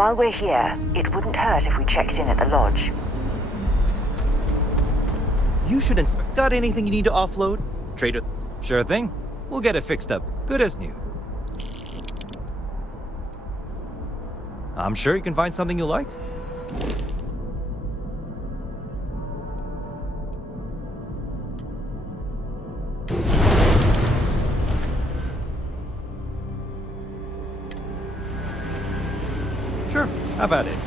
While we're here, it wouldn't hurt if we checked in at the lodge. You should inspect. Got anything you need to offload? Trader. Sure thing. We'll get it fixed up. Good as new. I'm sure you can find something you like. Sure, have at it.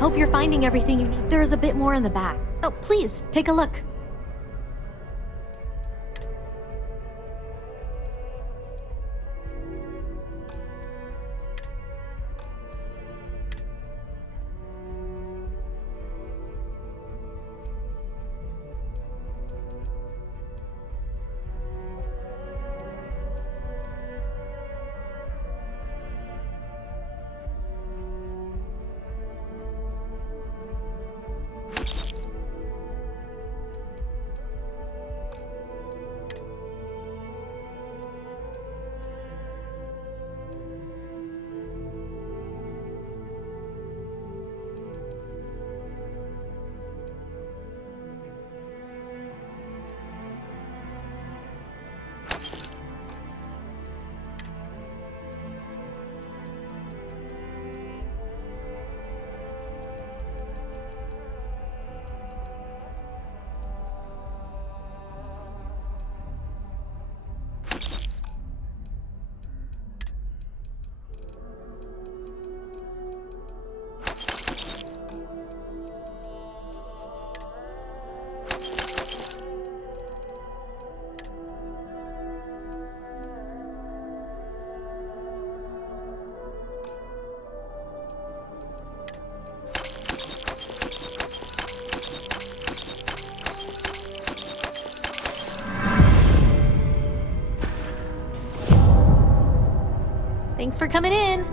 Hope you're finding everything you need. There is a bit more in the back. Oh, please, take a look. Thanks for coming in.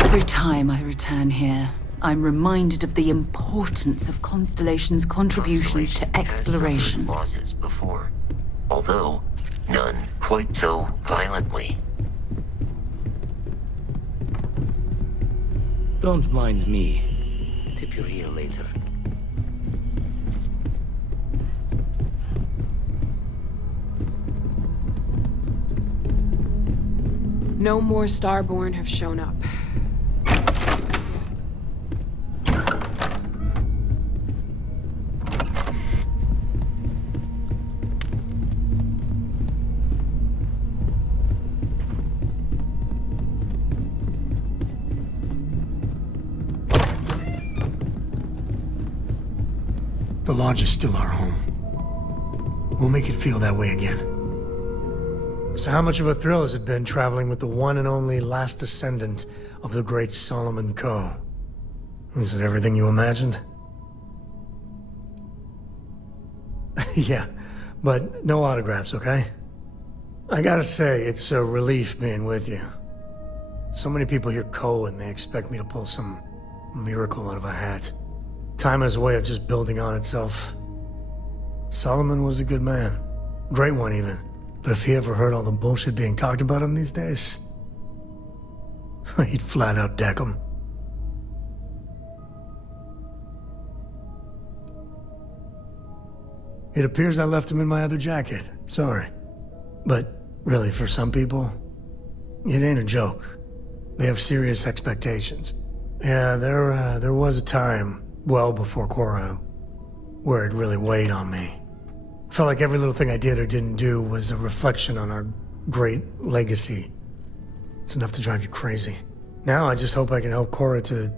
Every time I return here, I'm reminded of the importance of Constellation's contributions to exploration. Losses before, although none quite so violently. Don't mind me. Tip your ear later. No more Starborn have shown up. The lodge is still our home. We'll make it feel that way again. So how much of a thrill has it been traveling with the one and only last descendant of the great Solomon Coe? Is it everything you imagined? Yeah, but no autographs, okay? I gotta say, it's a relief being with you. So many people hear Coe and they expect me to pull some miracle out of a hat. Time has a way of just building on itself. Solomon was a good man. Great one, even. But if he ever heard all the bullshit being talked about him these days, he'd flat out deck him. It appears I left them in my other jacket. Sorry. But really, for some people, it ain't a joke. They have serious expectations. Yeah, there was a time, well before Cora, where it really weighed on me. I felt like every little thing I did or didn't do was a reflection on our great legacy. It's enough to drive you crazy. Now I just hope I can help Cora to...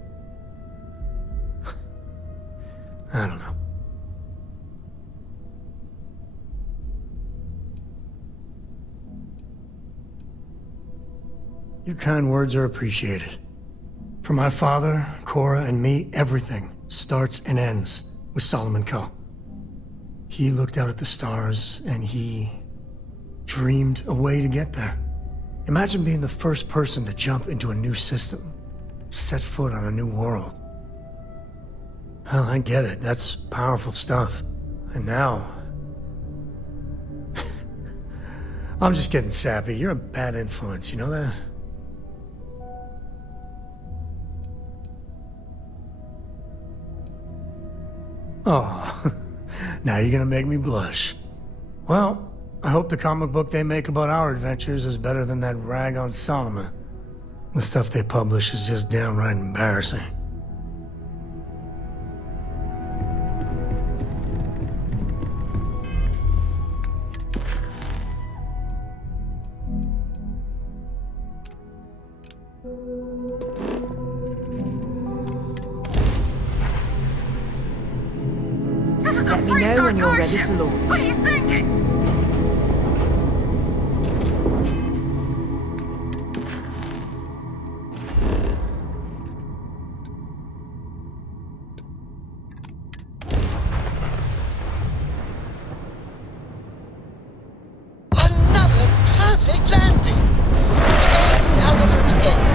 I don't know. Your kind words are appreciated. For my father, Cora, and me, everything starts and ends with Solomon Coe. He looked out at the stars, and he dreamed a way to get there. Imagine being the first person to jump into a new system, set foot on a new world. Well, I get it. That's powerful stuff. And now... I'm just getting sappy. You're a bad influence, you know that? Oh, now you're gonna make me blush. Well, I hope the comic book they make about our adventures is better than that rag on Solomon. The stuff they publish is just downright embarrassing. Let me know when you're ready to launch. What are you thinking? Another perfect landing! 10 out of 10.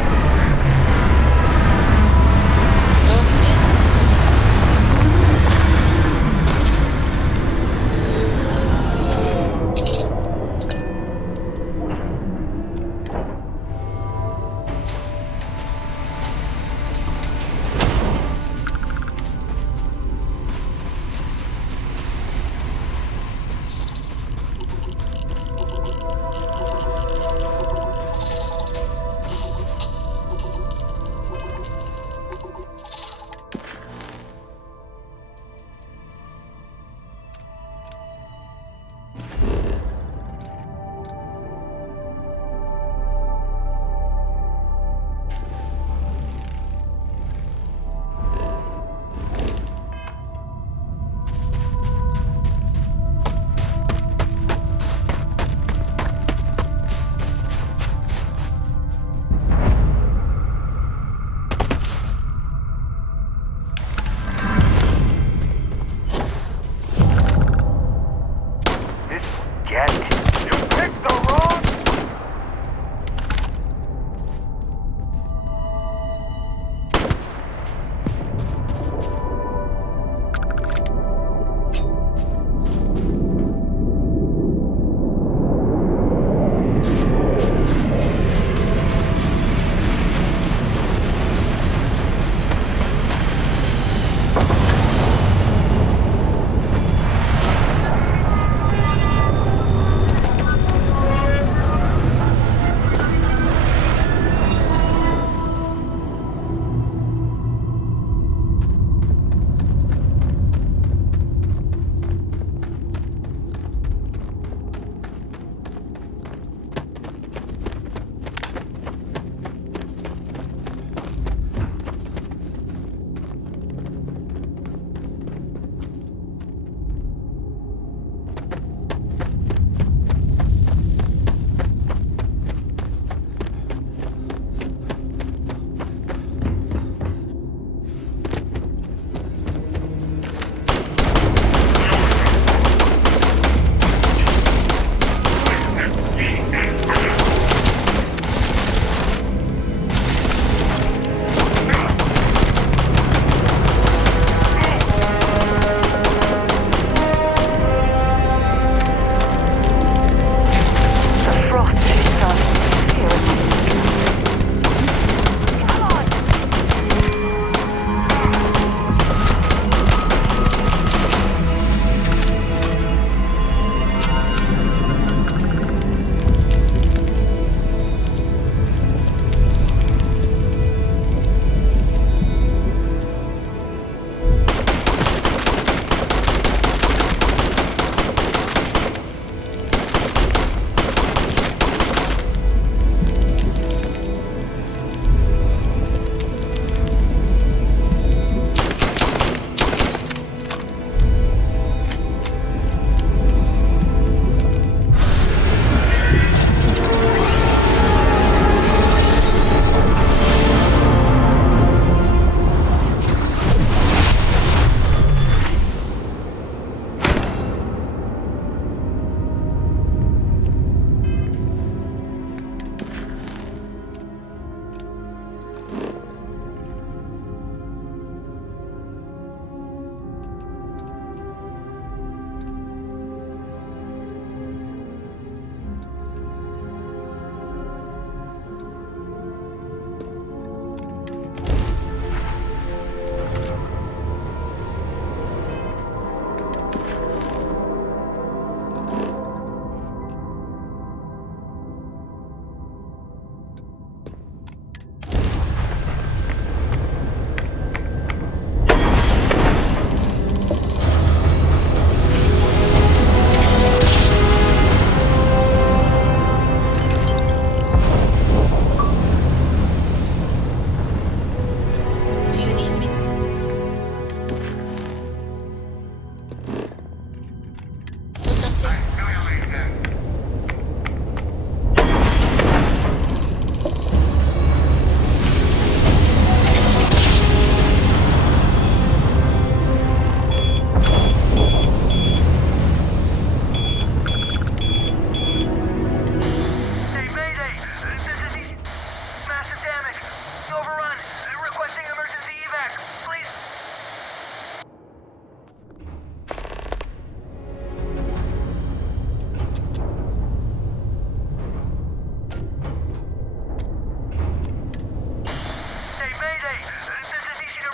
Mayday! This is easy to...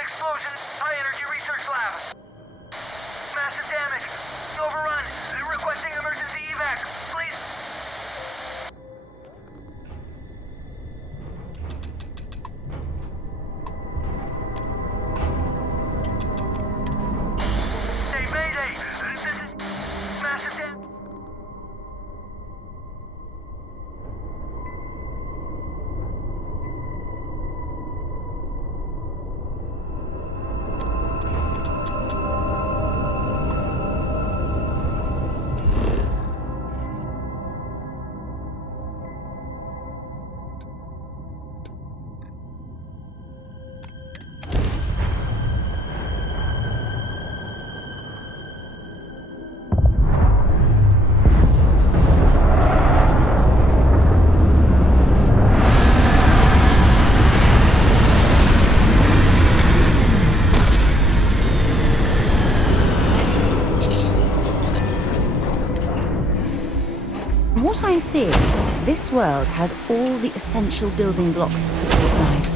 Explosion, high energy research lab. Massive damage. Overrun. Requesting emergency evac. Please. Hey, Mayday! This is massive damage. What I'm seeing, this world has all the essential building blocks to support life.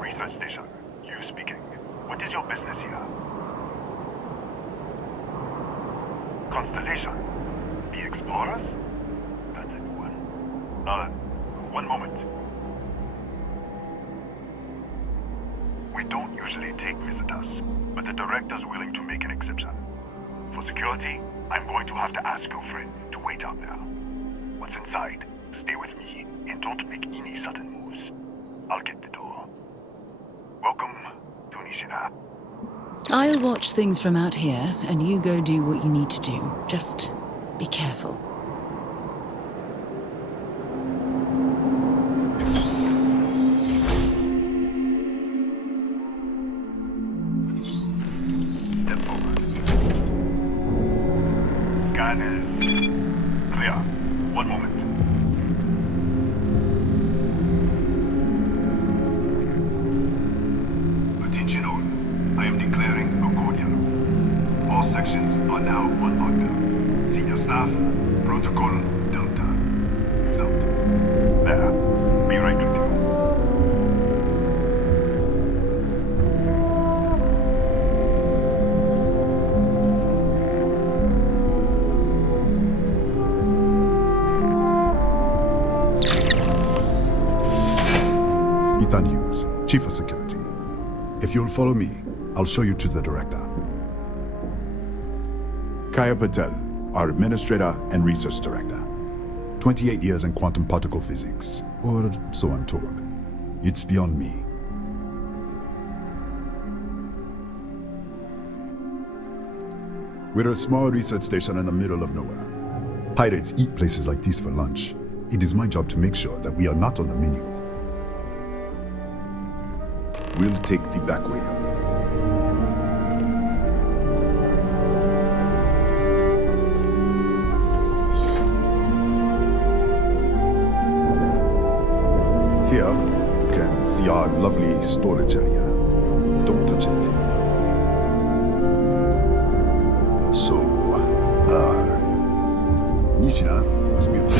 Research station. You speaking. What is your business here? Constellation. The Explorers? That's a new one. One moment. We don't usually take visitors, but the director's willing to make an exception. For security, I'm going to have to ask your friend to wait out there. What's inside? Stay with me, and don't make any sudden moves. I'll get the door. Welcome to Nishina. I'll watch things from out here, and you go do what you need to do. Just be careful. Step forward. Scan is clear. One moment. Attention all. I am declaring a cordial. All sections are now on lockdown. Senior staff, protocol Delta. Who's out? There. Be right with you. Ethan Hughes, Chief of Security. If you'll follow me, I'll show you to the director. Kaya Patel, our Administrator and Research Director. 28 years in quantum particle physics, or so I'm told. It's beyond me. We're a small research station in the middle of nowhere. Pirates eat places like these for lunch. It is my job to make sure that we are not on the menu. We'll take the back way. Here, you can see our lovely storage area. Don't touch anything. So, Nishina was built.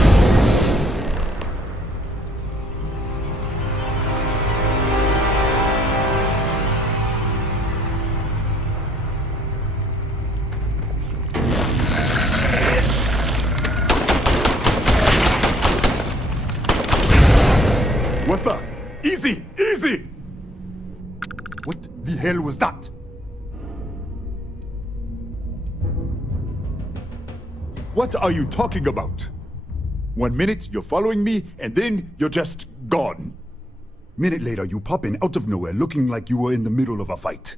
What the? Easy! Easy! What the hell was that? What are you talking about? 1 minute you're following me, and then you're just gone. Minute later you pop in out of nowhere looking like you were in the middle of a fight.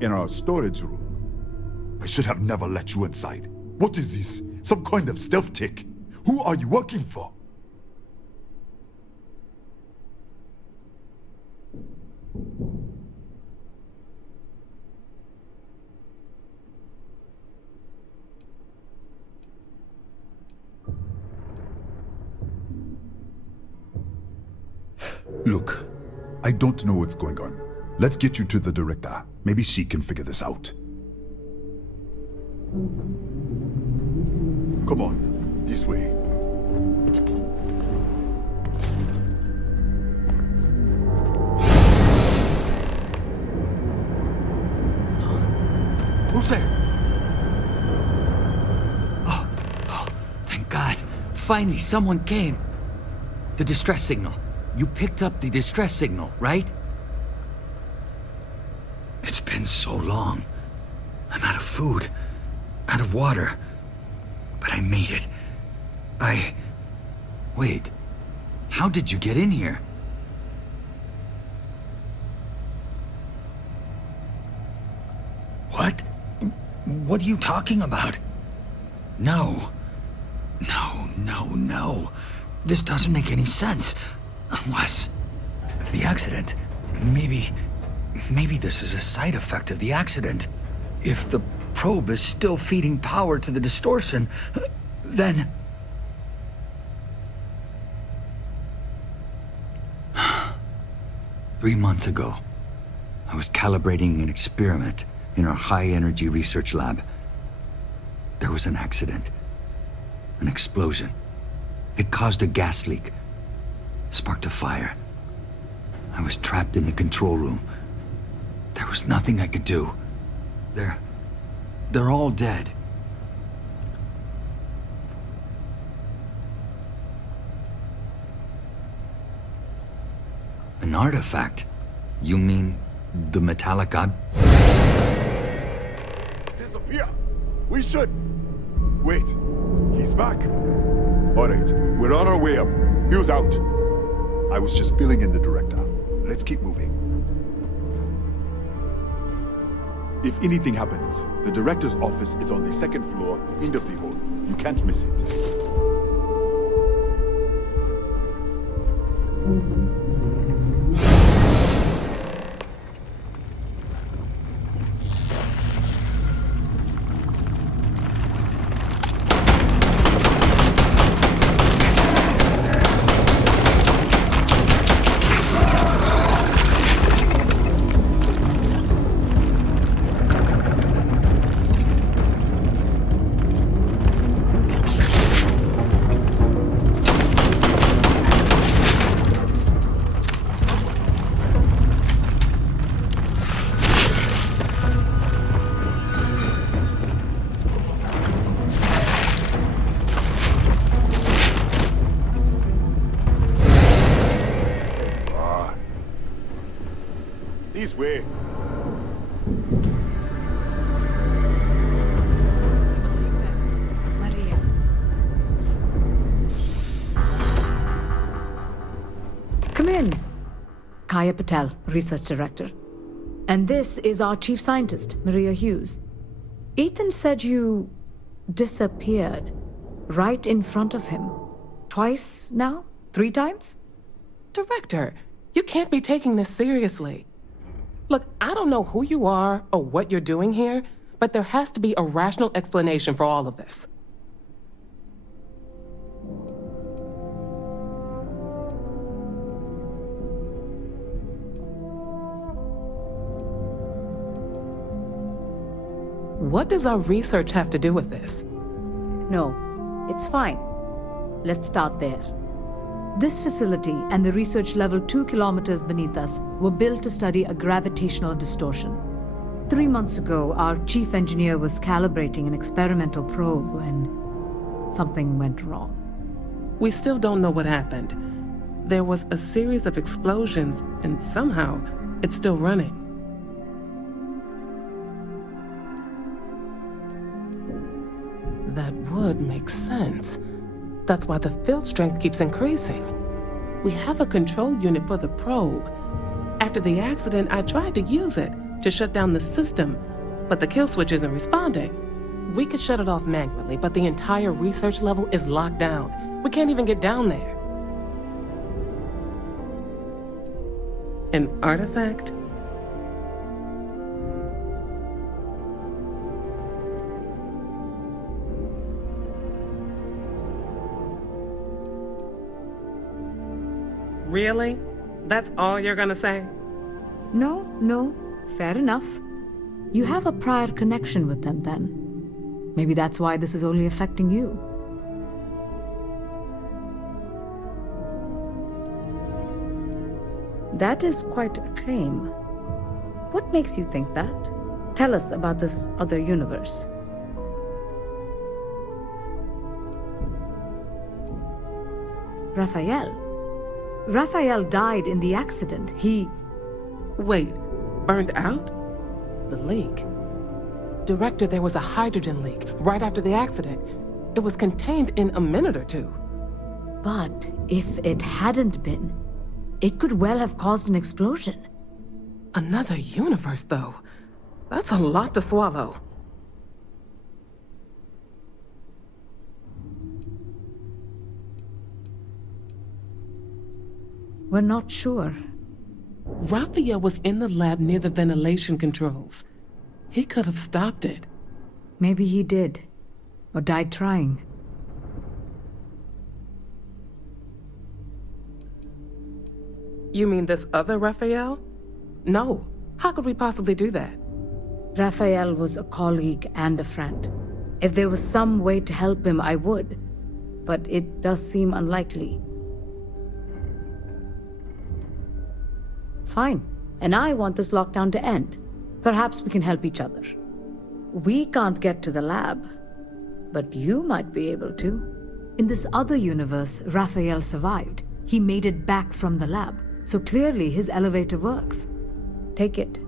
in our storage room. I should have never let you inside. What is this? Some kind of stealth tick? Who are you working for? Look, I don't know what's going on. Let's get you to the director. Maybe she can figure this out. Come on, this way. Who's there? Oh, thank God. Finally, someone came. The distress signal. You picked up the distress signal, right? It's been so long. I'm out of food, out of water. But I made it. Wait. How did you get in here? What? What are you talking about? No. No. This doesn't make any sense. Unless... the accident. Maybe this is a side effect of the accident. If the probe is still feeding power to the distortion, then... 3 months ago, I was calibrating an experiment in our high-energy research lab. There was an accident. An explosion. It caused a gas leak. Sparked a fire. I was trapped in the control room. There was nothing I could do. They're all dead. An artifact? You mean the metallic Disappear! We should... Wait. He's back. Alright, we're on our way up. Hughes out. I was just filling in the director. Let's keep moving. If anything happens, the director's office is on the second floor, end of the hall. You can't miss it. This way. Maria. Come in. Kaya Patel, Research Director. And this is our Chief Scientist, Maria Hughes. Ethan said you disappeared right in front of him. Twice now? 3 times? Director, you can't be taking this seriously. Look, I don't know who you are or what you're doing here, but there has to be a rational explanation for all of this. What does our research have to do with this? No, it's fine. Let's start there. This facility and the research level 2 kilometers beneath us were built to study a gravitational distortion. 3 months ago, our chief engineer was calibrating an experimental probe when something went wrong. We still don't know what happened. There was a series of explosions, and somehow it's still running. That would make sense. That's why the field strength keeps increasing. We have a control unit for the probe. After the accident, I tried to use it to shut down the system, but the kill switch isn't responding. We could shut it off manually, but the entire research level is locked down. We can't even get down there. An artifact? Really? That's all you're gonna say? No, fair enough. You have a prior connection with them then. Maybe that's why this is only affecting you. That is quite a claim. What makes you think that? Tell us about this other universe. Raphael died in the accident. Wait, burned out? The leak. Director, there was a hydrogen leak right after the accident. It was contained in a minute or two. But if it hadn't been, it could well have caused an explosion. Another universe, though. That's a lot to swallow. We're not sure. Raphael was in the lab near the ventilation controls. He could have stopped it. Maybe he did. Or died trying. You mean this other Raphael? No. How could we possibly do that? Raphael was a colleague and a friend. If there was some way to help him, I would. But it does seem unlikely. Fine. And I want this lockdown to end. Perhaps we can help each other. We can't get to the lab, but you might be able to. In this other universe, Raphael survived. He made it back from the lab, so clearly his elevator works. Take it,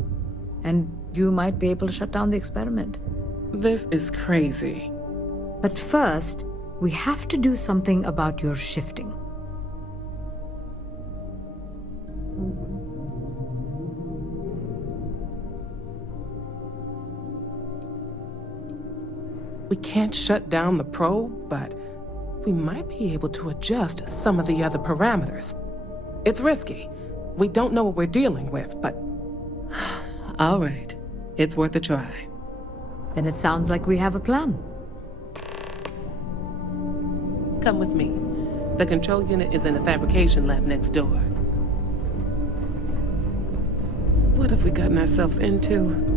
and you might be able to shut down the experiment. This is crazy. But first, we have to do something about your shifting. We can't shut down the probe, but we might be able to adjust some of the other parameters. It's risky. We don't know what we're dealing with, but... All right. It's worth a try. Then it sounds like we have a plan. Come with me. The control unit is in the fabrication lab next door. What have we gotten ourselves into?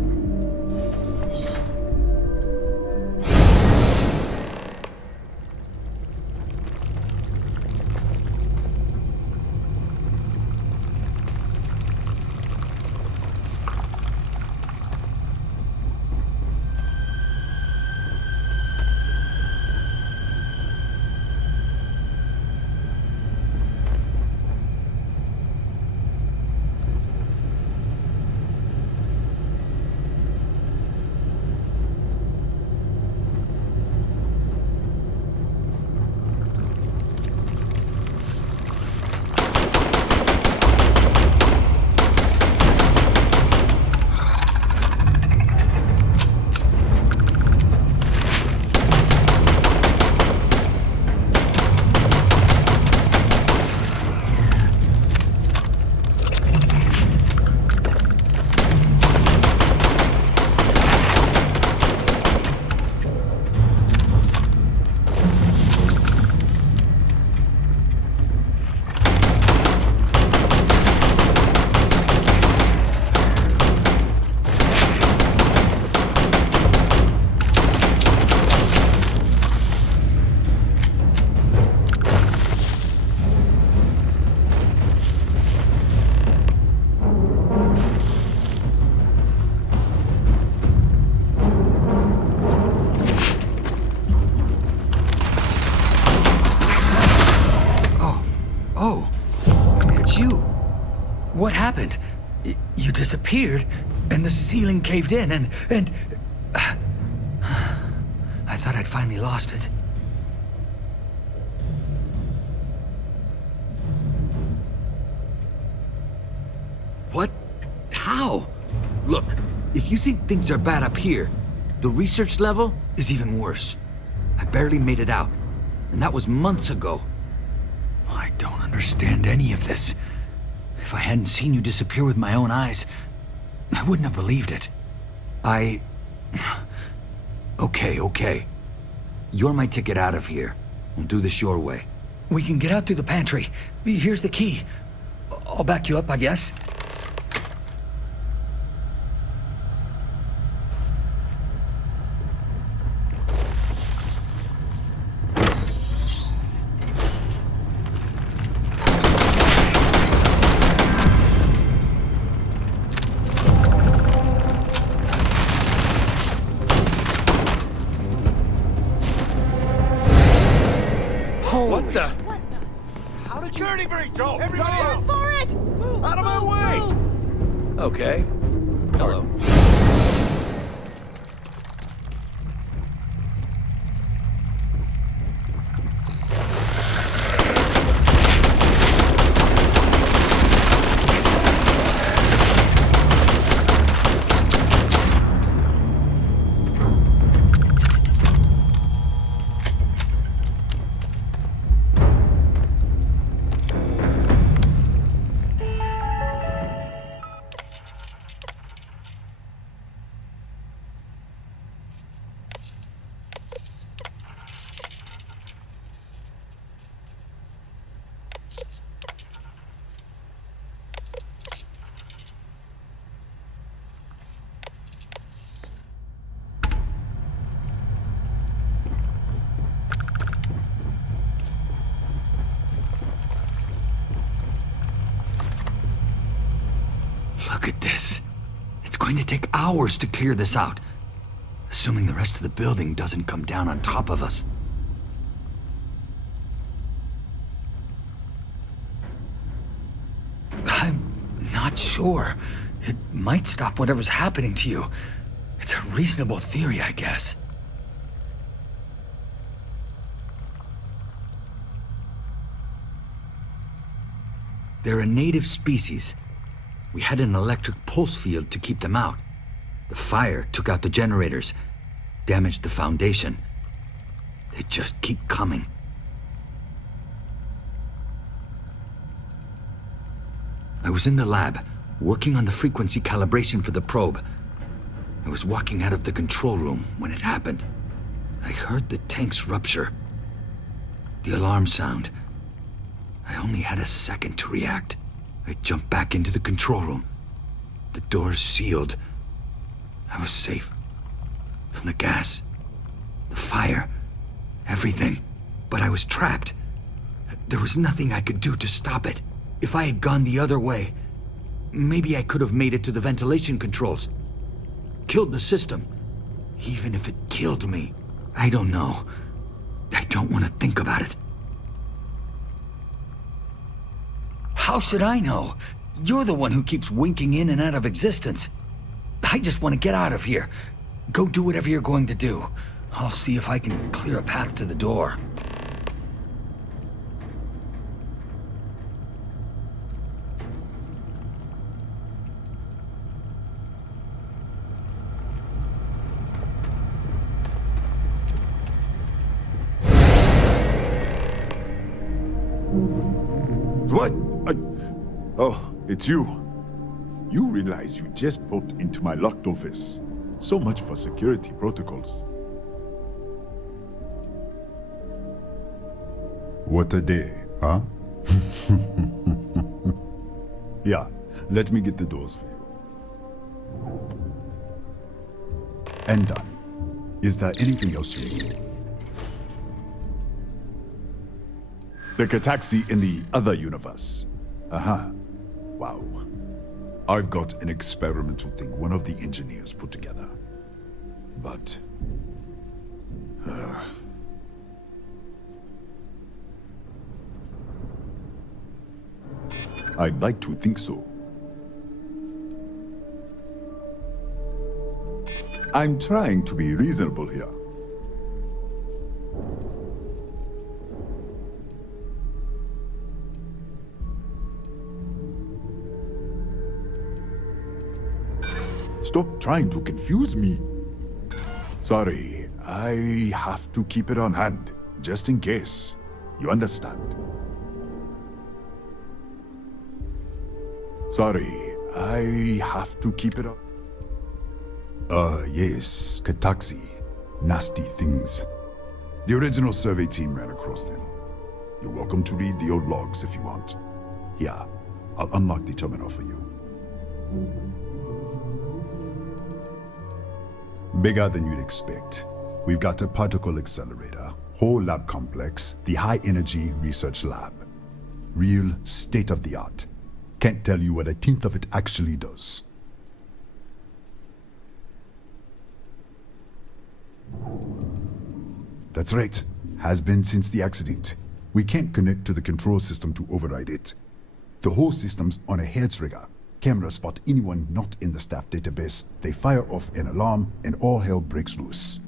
What happened? You disappeared, and the ceiling caved in, and... I thought I'd finally lost it. What? How? Look, If you think things are bad up here, the research level is even worse. I barely made it out, and that was months ago. I don't understand any of this. If I hadn't seen you disappear with my own eyes, I wouldn't have believed it. Okay. You're my ticket out of here. We'll do this your way. We can get out through the pantry. Here's the key. I'll back you up, I guess. What's the? How did security breach? Oh, Everybody out for it! Move! Out of my way! Okay. Hello. Look at this. It's going to take hours to clear this out. Assuming the rest of the building doesn't come down on top of us. I'm not sure. It might stop whatever's happening to you. It's a reasonable theory, I guess. They're a native species. We had an electric pulse field to keep them out. The fire took out the generators, damaged the foundation. They just keep coming. I was in the lab, working on the frequency calibration for the probe. I was walking out of the control room when it happened. I heard the tanks rupture. The alarm sound. I only had a second to react. I jumped back into the control room. The doors sealed. I was safe. From the gas, the fire, everything. But I was trapped. There was nothing I could do to stop it. If I had gone the other way, maybe I could have made it to the ventilation controls. Killed the system. Even if it killed me. I don't know. I don't want to think about it. How should I know? You're the one who keeps winking in and out of existence. I just want to get out of here. Go do whatever you're going to do. I'll see if I can clear a path to the door. What? Oh, it's you. You realize you just popped into my locked office. So much for security protocols. What a day, huh? Yeah, let me get the doors for you. And done. Is there anything else you need? The Cataxi in the other universe. Wow. I've got an experimental thing one of the engineers put together. But... I'd like to think so. I'm trying to be reasonable here. Stop trying to confuse me. Sorry, I have to keep it on hand, just in case. You understand? Sorry, I have to keep it on. Yes, Kataxi. Nasty things. The original survey team ran across them. You're welcome to read the old logs if you want. Here, I'll unlock the terminal for you. Bigger than you'd expect. We've got a particle accelerator, whole lab complex, the high energy research lab. Real state of the art. Can't tell you what a tenth of it actually does. That's right. Has been since the accident. We can't connect to the control system to override it. The whole system's on a hair trigger. Cameras spot anyone not in the staff database. They fire off an alarm and all hell breaks loose.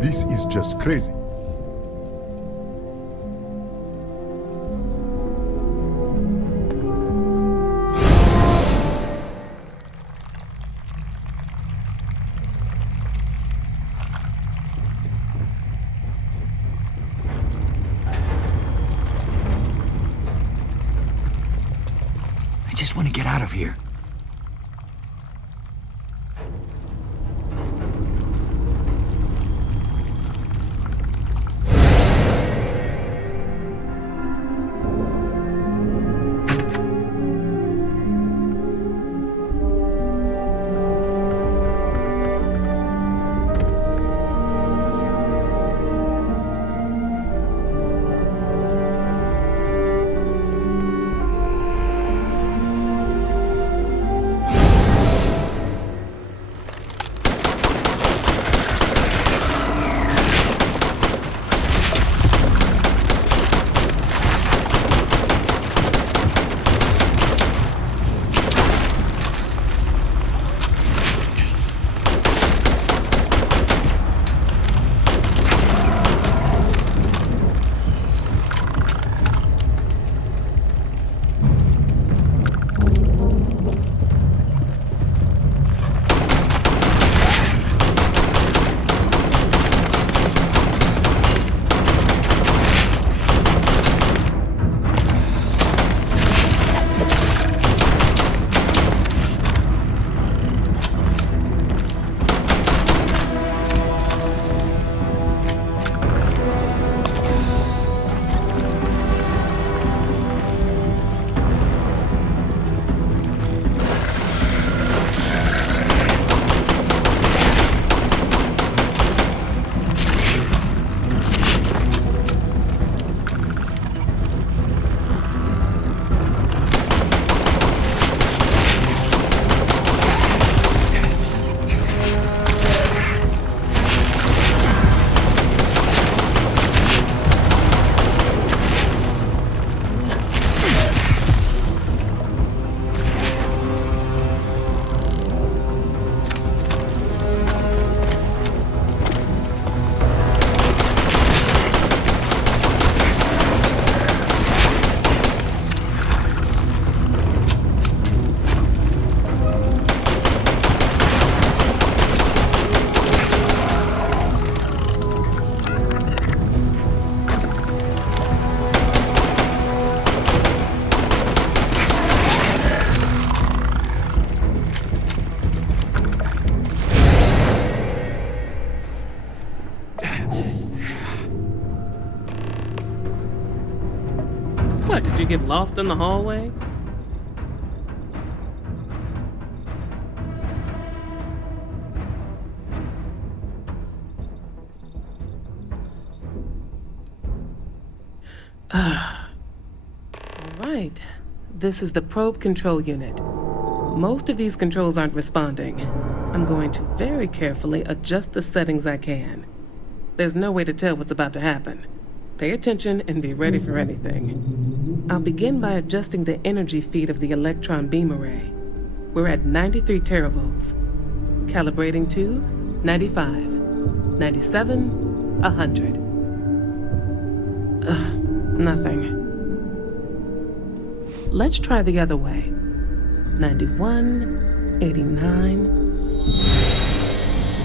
This is just crazy. I just want to get out of here. What, did you get lost in the hallway? Alright, this is the probe control unit. Most of these controls aren't responding. I'm going to very carefully adjust the settings I can. There's no way to tell what's about to happen. Pay attention and be ready for anything. I'll begin by adjusting the energy feed of the electron beam array. We're at 93 teravolts. Calibrating to 95, 97, 100. Nothing. Let's try the other way. 91, 89.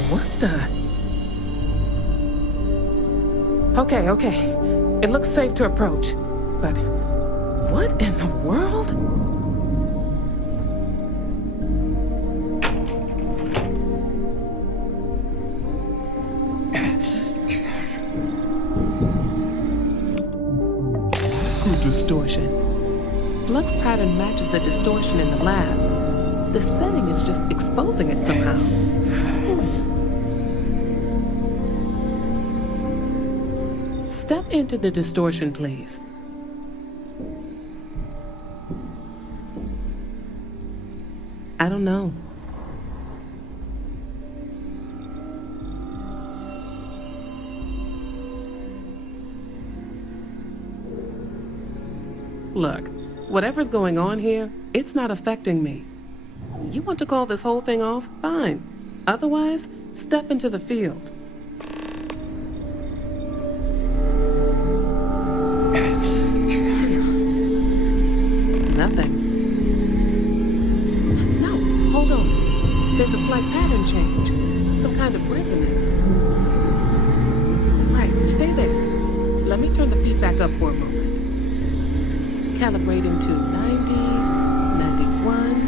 What the? Okay. It looks safe to approach. But what in the world? Good distortion. Flux pattern matches the distortion in the lab. The setting is just exposing it somehow. Step into the distortion, please. I don't know. Look, whatever's going on here, it's not affecting me. You want to call this whole thing off? Fine. Otherwise, step into the field. Nothing. No, hold on. There's a slight pattern change. Some kind of resonance. Right, stay there. Let me turn the feed back up for a moment. Calibrating to 90, 91.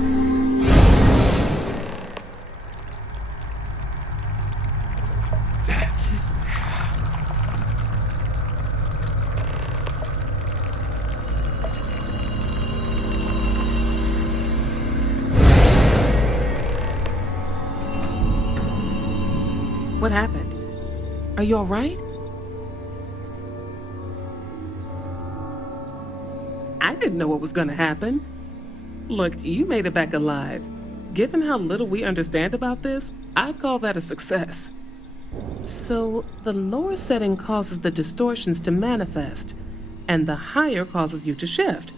What happened? Are you all right? I didn't know what was gonna happen. Look, you made it back alive. Given how little we understand about this, I'd call that a success. So, the lower setting causes the distortions to manifest, and the higher causes you to shift.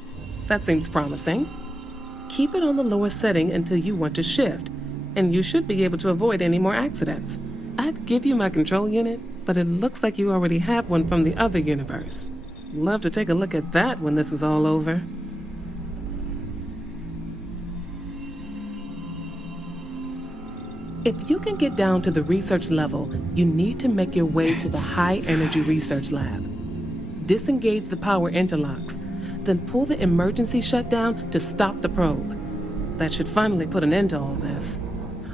That seems promising. Keep it on the lower setting until you want to shift, and you should be able to avoid any more accidents. I'd give you my control unit, but it looks like you already have one from the other universe. Love to take a look at that when this is all over. If you can get down to the research level, you need to make your way to the high-energy research lab. Disengage the power interlocks, then pull the emergency shutdown to stop the probe. That should finally put an end to all this.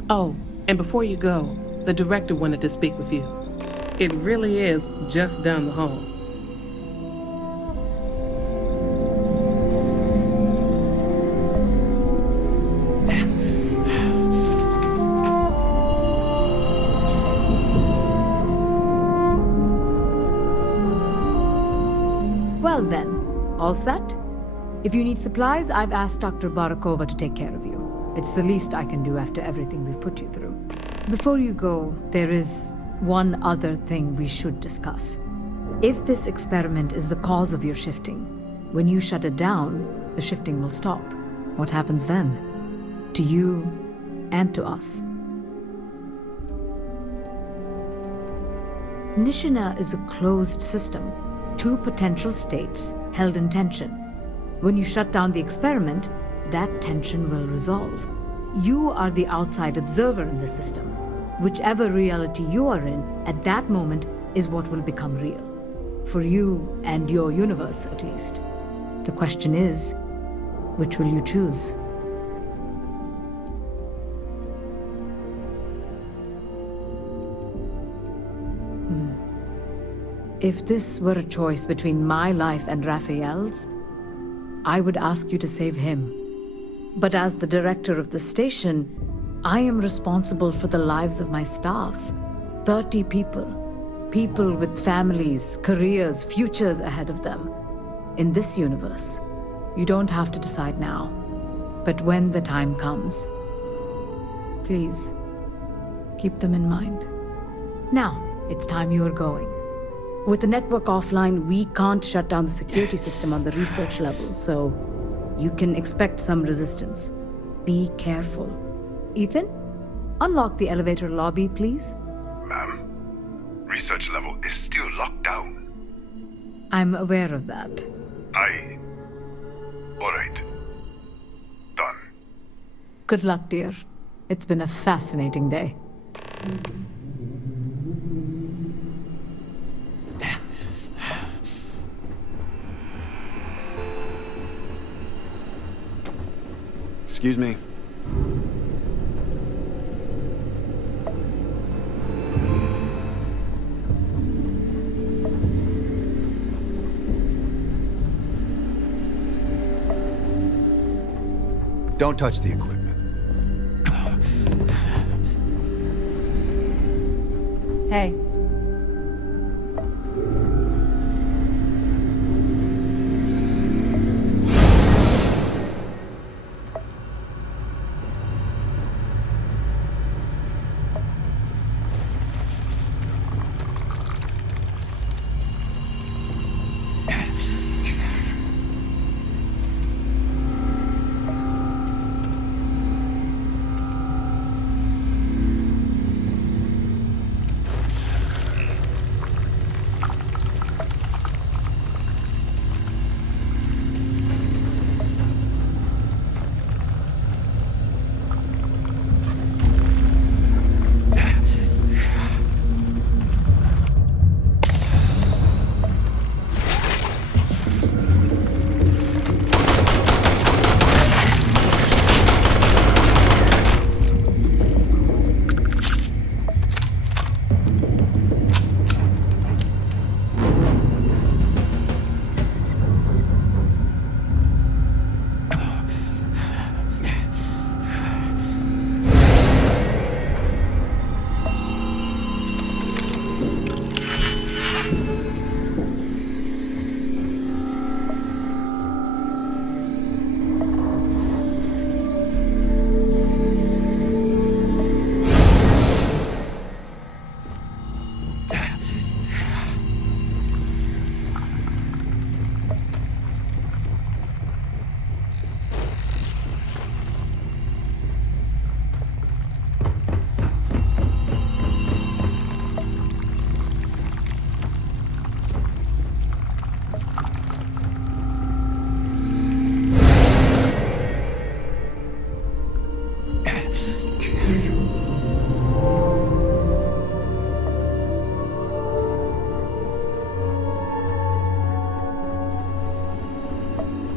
Oh, and before you go, the director wanted to speak with you. It really is just down the hall. Well then, all set? If you need supplies, I've asked Dr. Barakova to take care of you. It's the least I can do after everything we've put you through. Before you go, there is one other thing we should discuss. If this experiment is the cause of your shifting, when you shut it down, the shifting will stop. What happens then? To you and to us. Nishina is a closed system. Two potential states held in tension. When you shut down the experiment, that tension will resolve. You are the outside observer in the system. Whichever reality you are in at that moment is what will become real. For you and your universe, at least. The question is, which will you choose? If this were a choice between my life and Raphael's, I would ask you to save him. But as the director of the station, I am responsible for the lives of my staff. 30 people. People with families, careers, futures ahead of them. In this universe, you don't have to decide now. But when the time comes, please, Keep them in mind. Now, it's time you are going. With the network offline, we can't shut down the security system on the research level, so you can expect some resistance. Be careful. Ethan, unlock the elevator lobby, please. Ma'am, research level is still locked down. I'm aware of that. Alright. Done. Good luck, dear. It's been a fascinating day. Excuse me. Don't touch the equipment. Hey.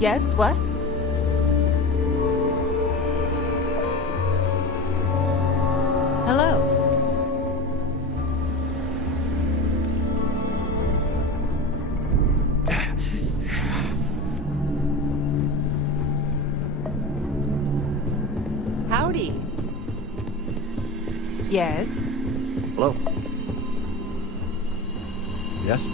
Yes, what? Hello. Howdy. Yes. Hello. Yes?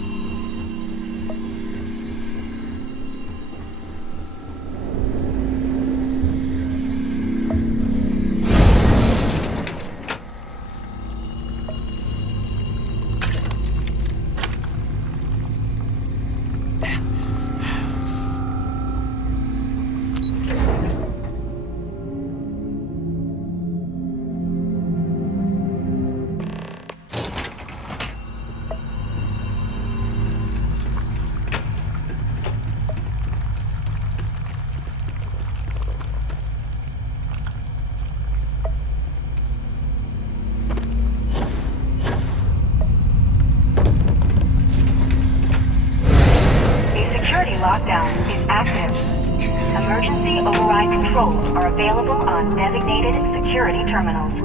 Lockdown is active. Emergency override controls are available on designated security terminals.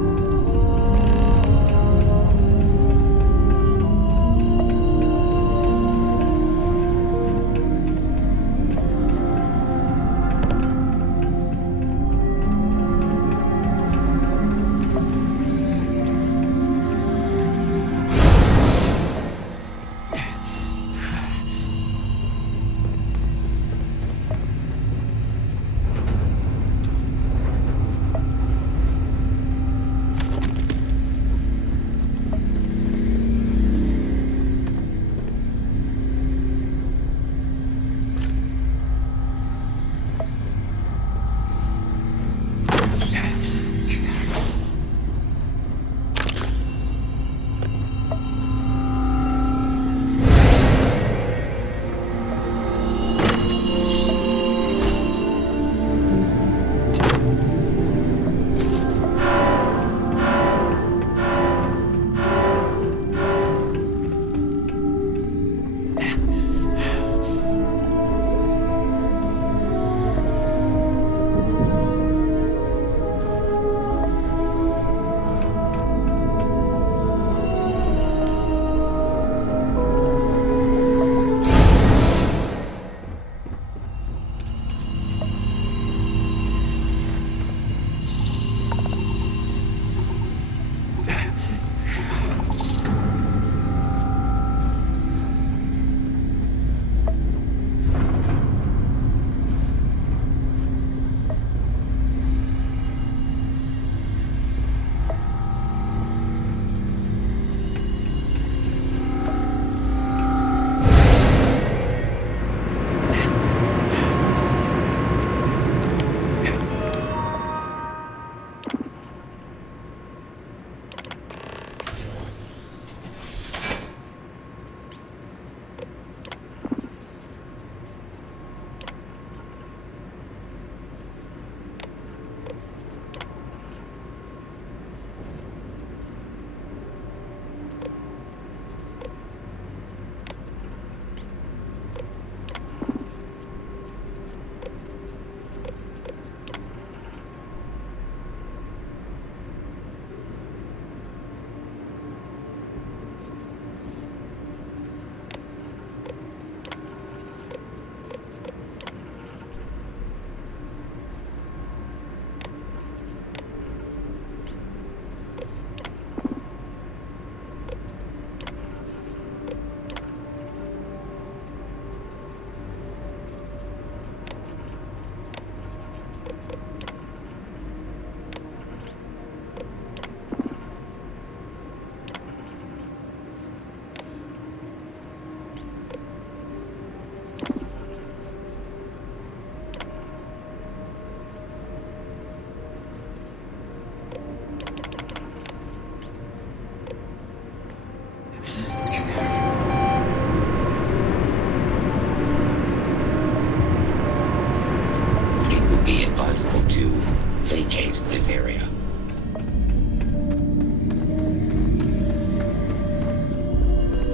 Vacate this area.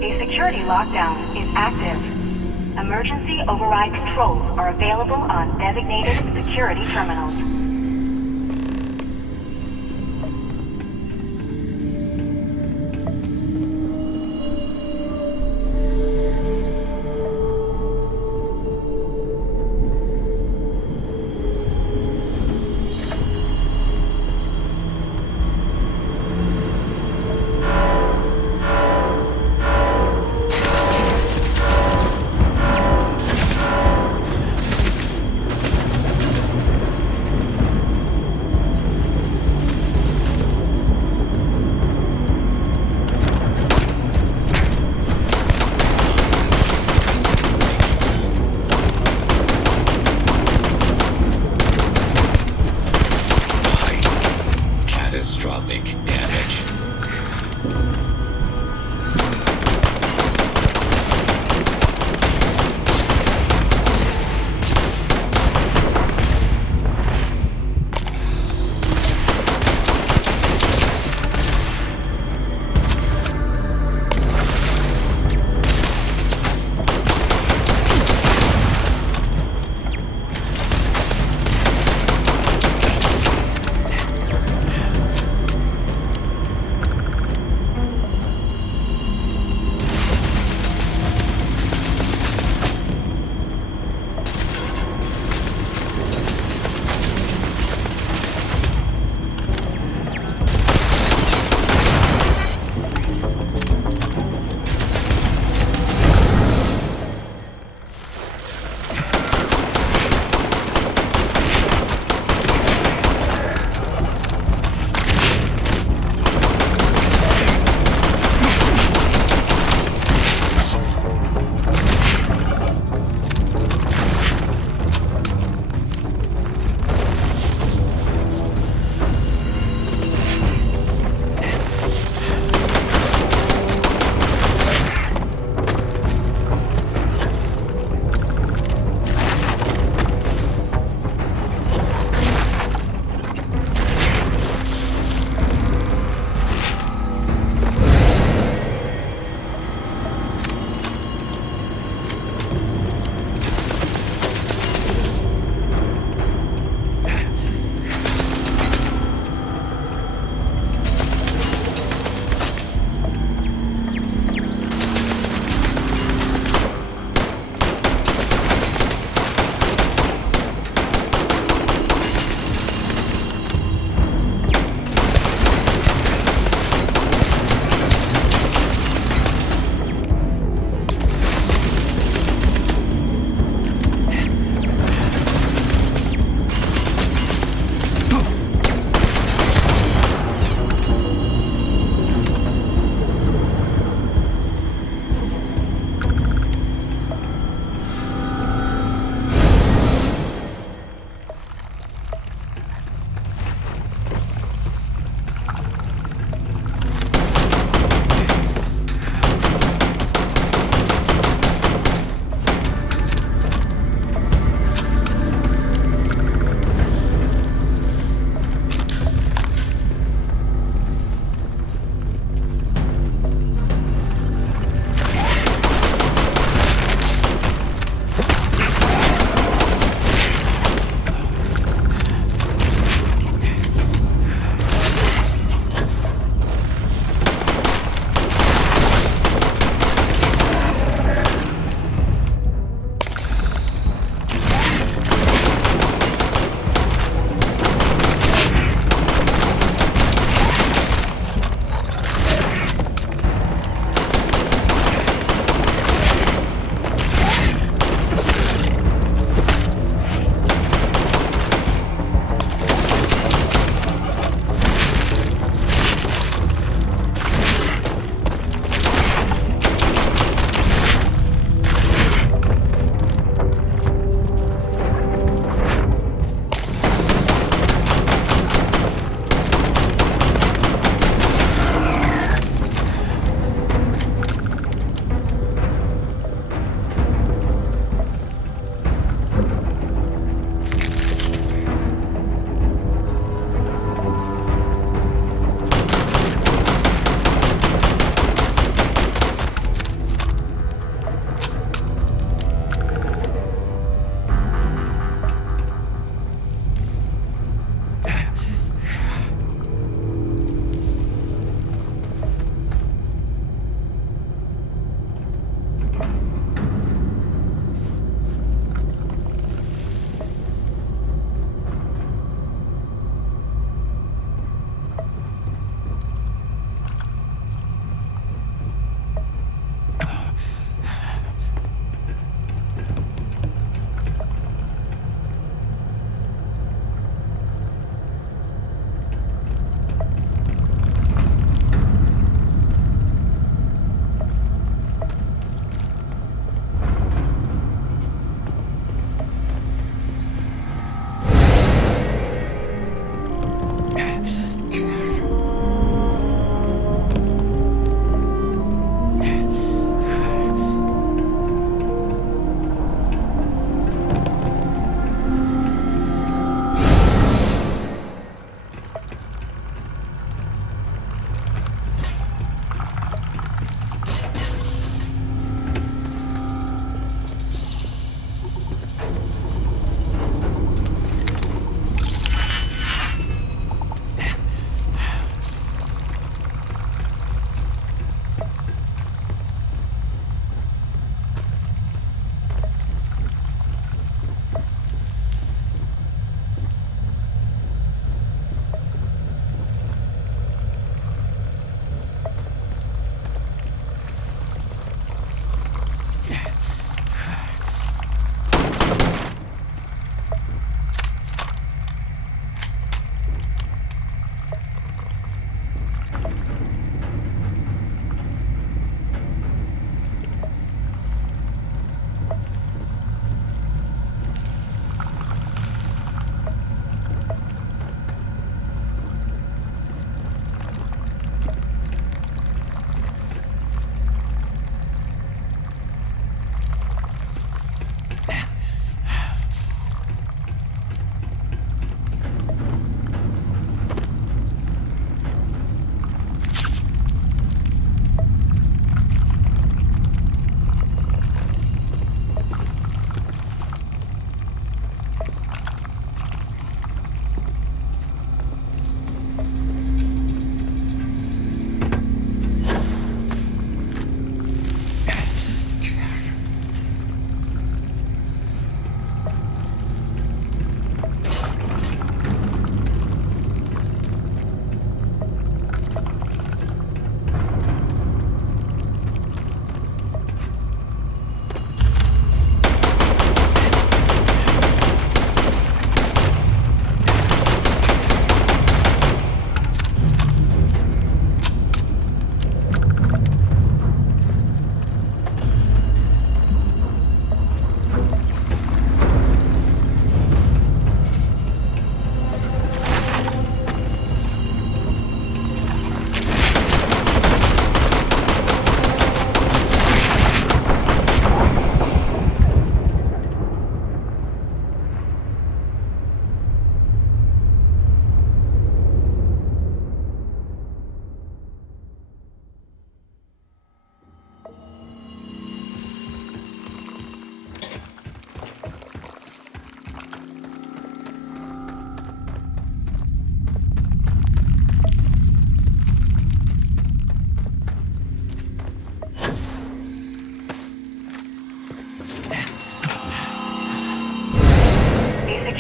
A security lockdown is active. Emergency override controls are available on designated security terminals. Catastrophic damage.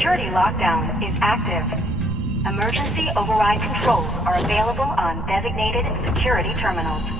security lockdown is active. Emergency override controls are available on designated security terminals.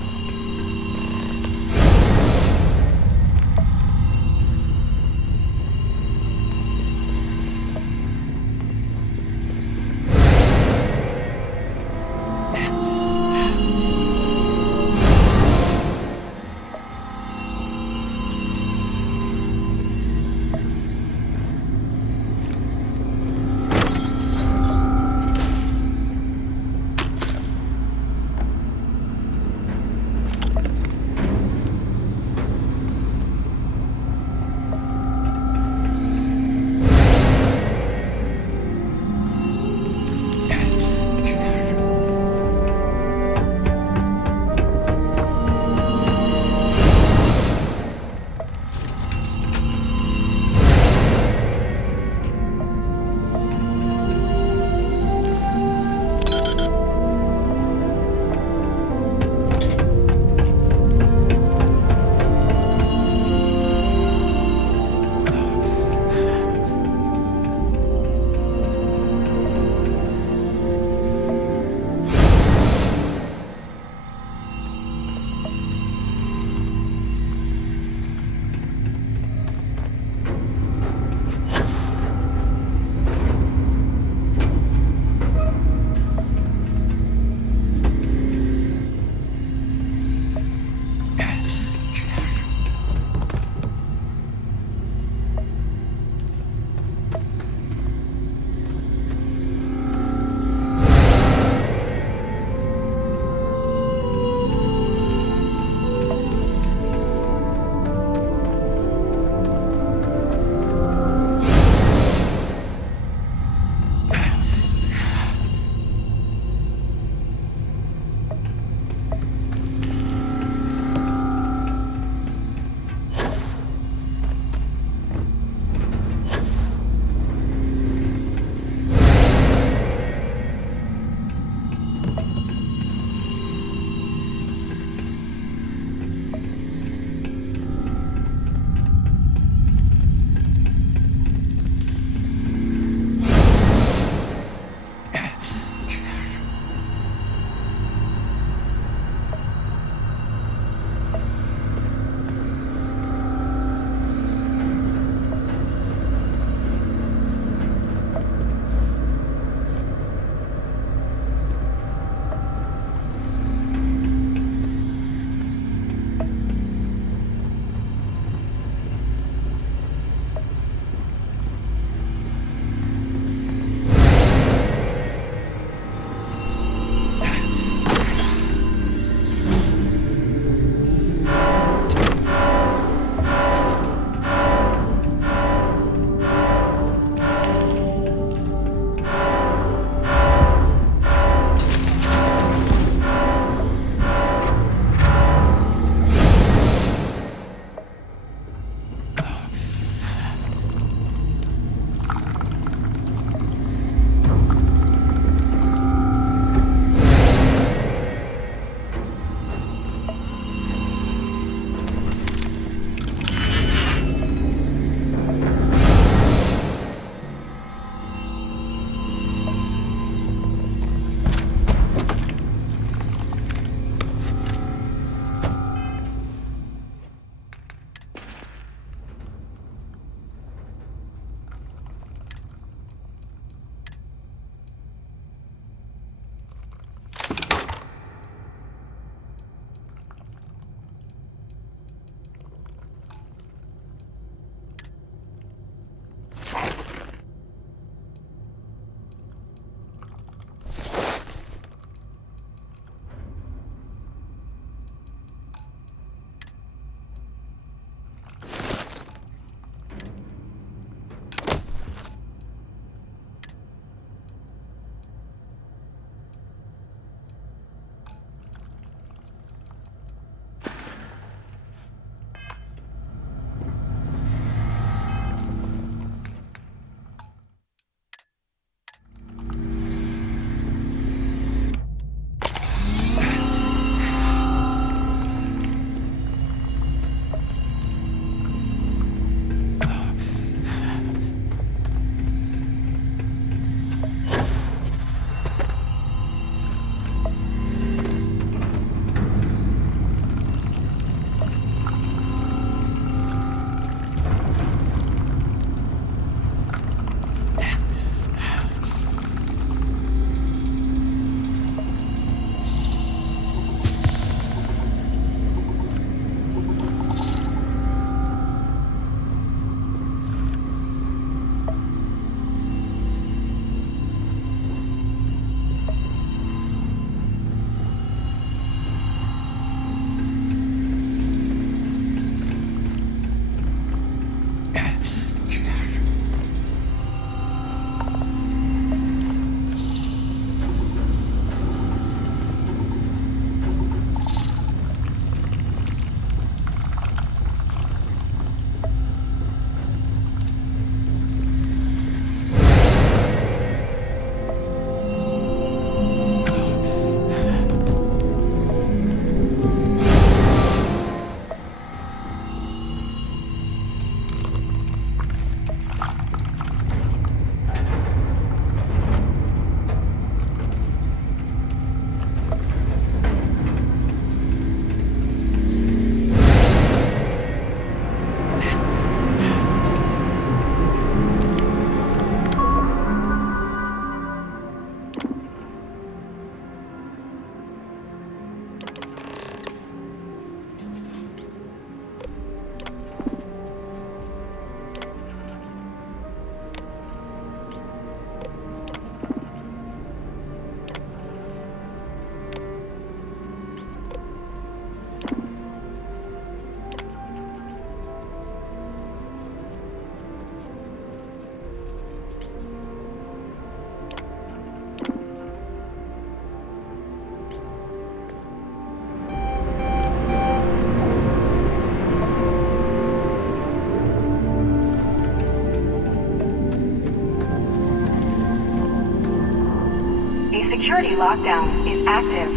A security lockdown is active.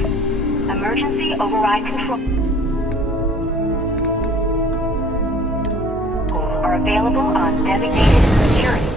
Emergency override controls are available on designated security.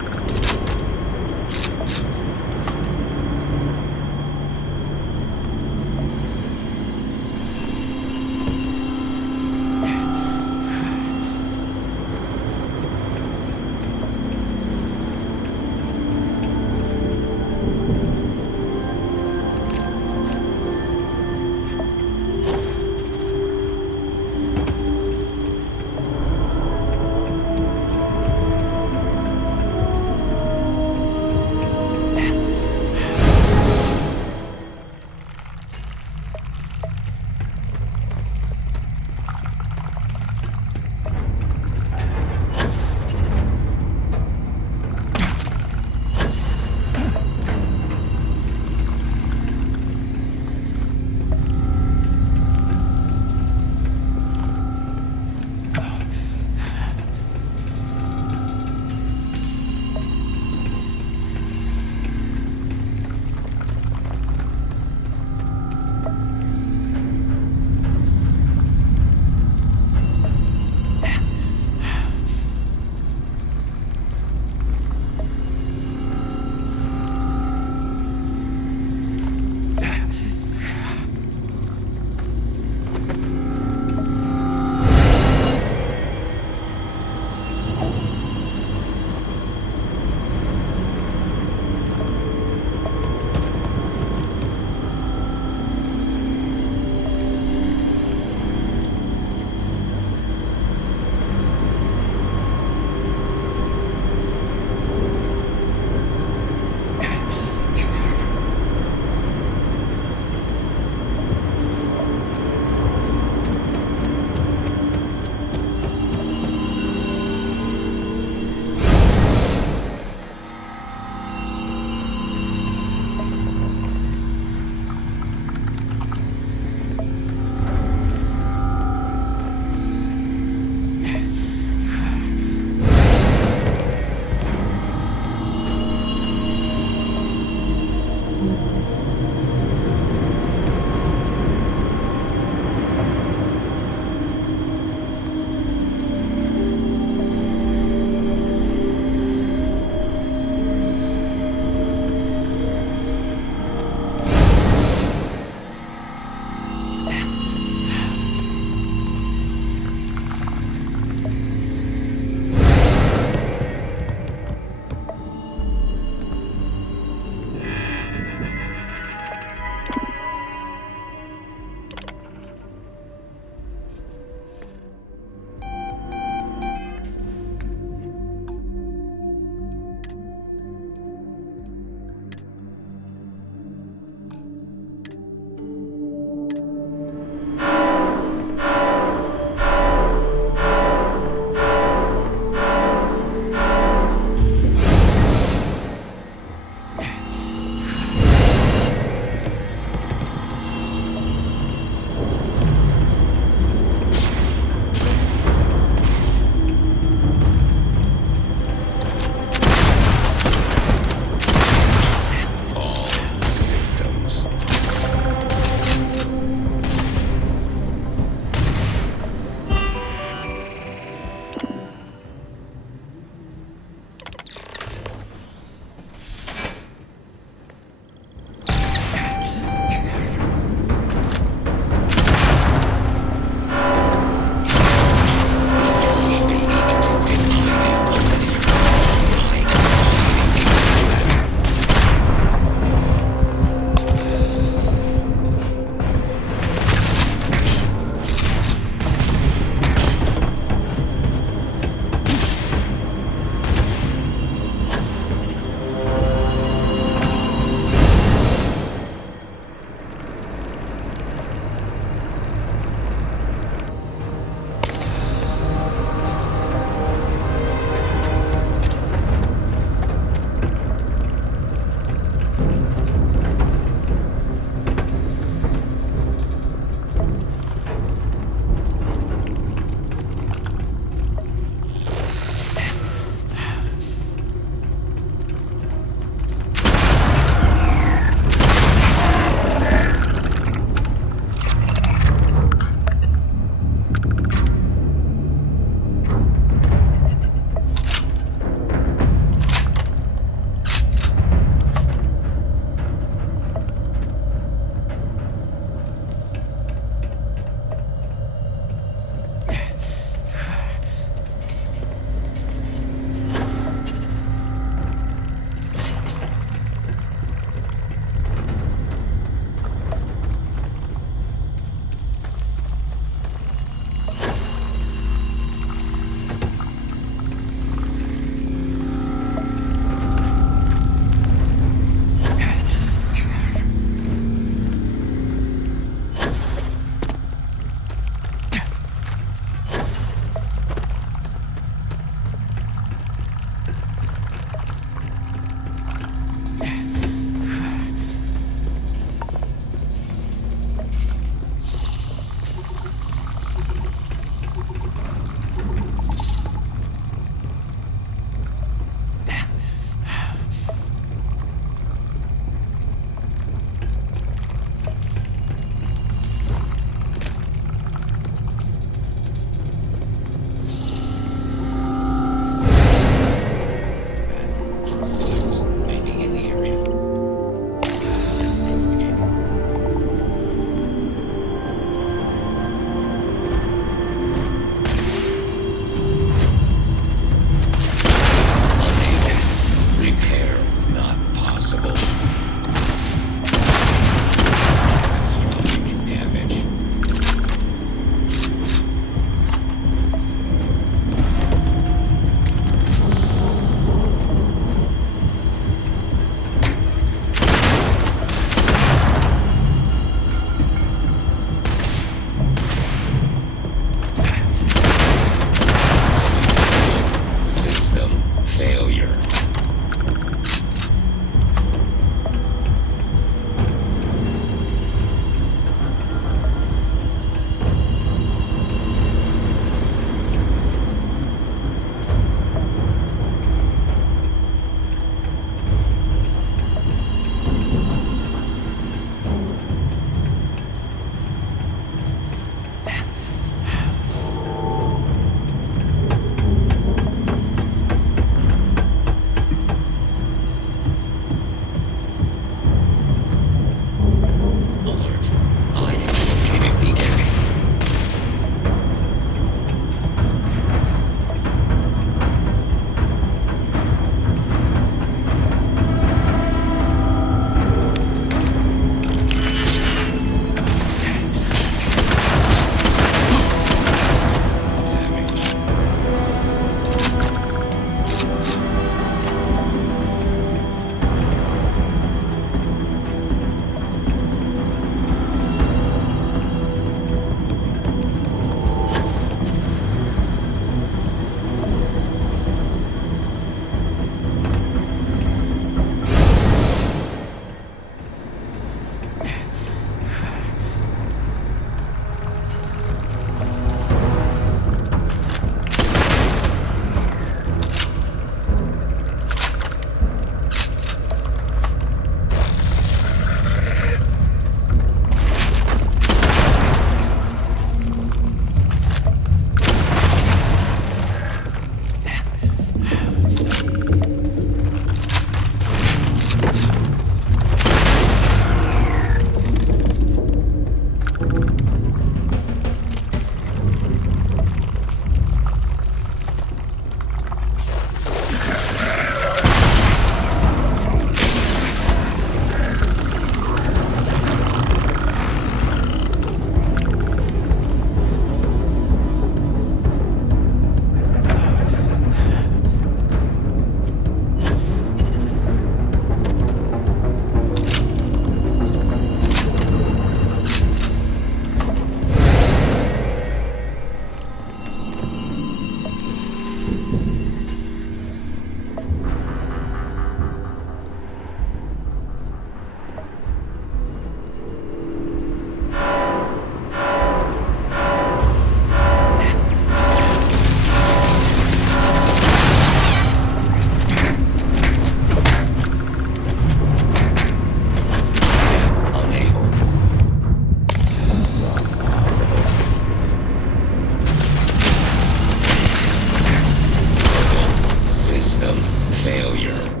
here.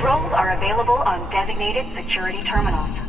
Controls are available on designated security terminals.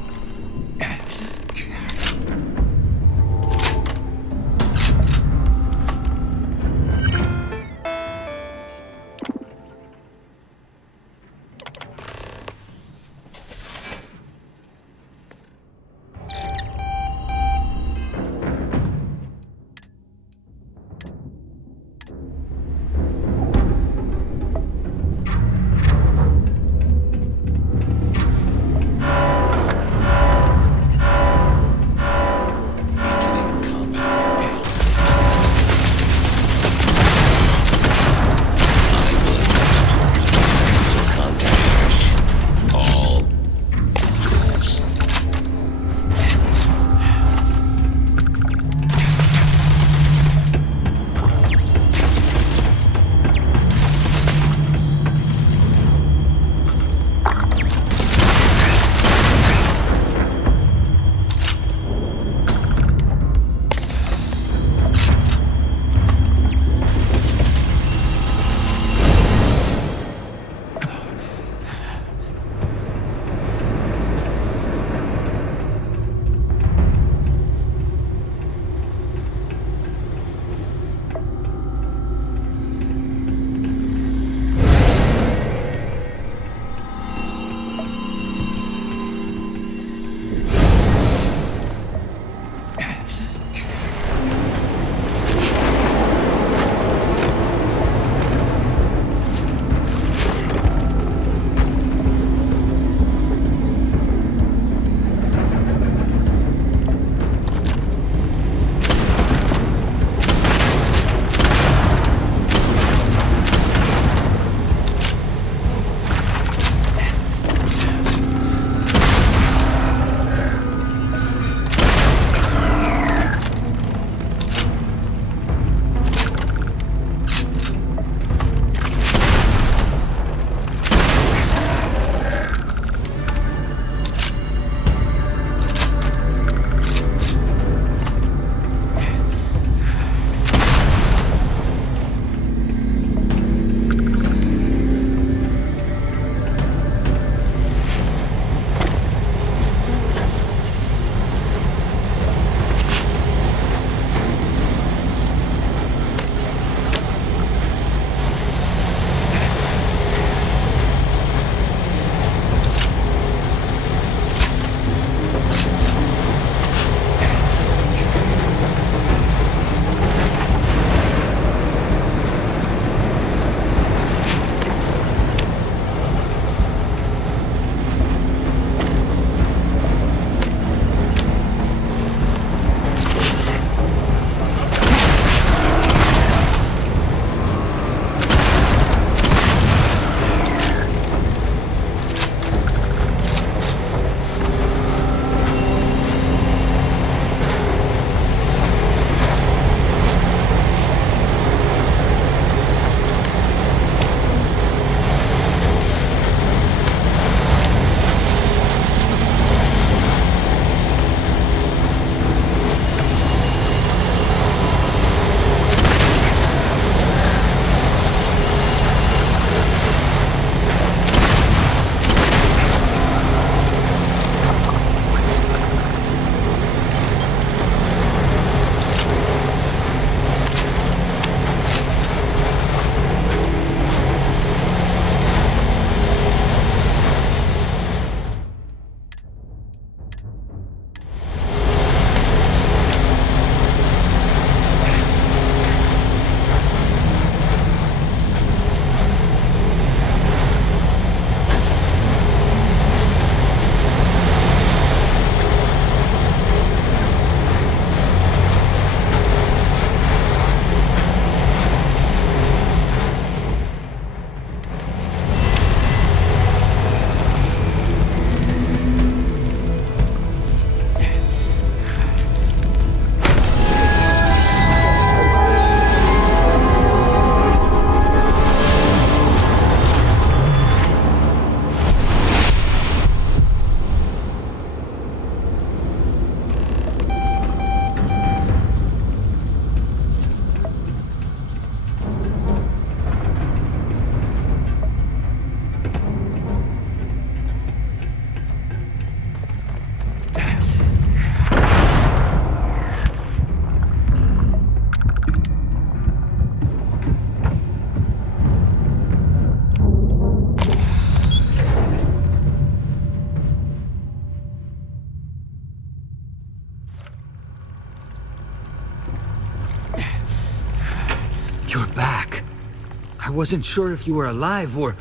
wasn't sure if you were alive or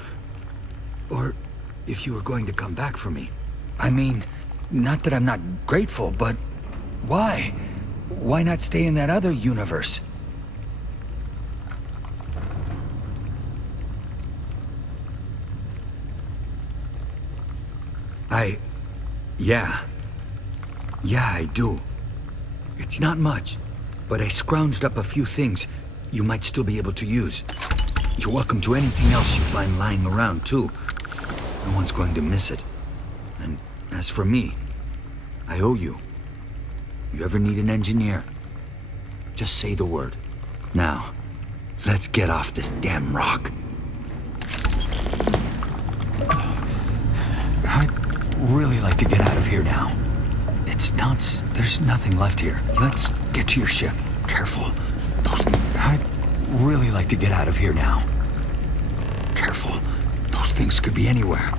if you were going to come back for me. I mean, not that I'm not grateful, but why? Why not stay in that other universe? Yeah, I do. It's not much, but I scrounged up a few things you might still be able to use. You're welcome to anything else you find lying around, too. No one's going to miss it. And as for me, I owe you. You ever need an engineer, just say the word. Now, let's get off this damn rock. I'd really like to get out of here now. It's nuts. There's nothing left here. Let's get to your ship. Careful. I'd really like to get out of here now. Careful. Those things could be anywhere.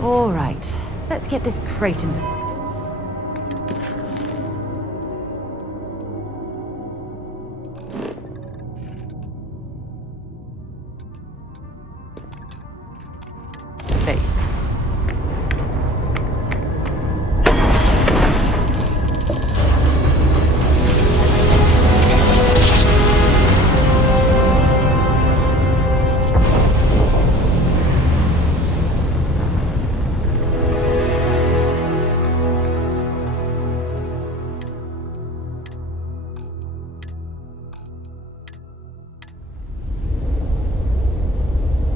All right, let's get this crate into... space.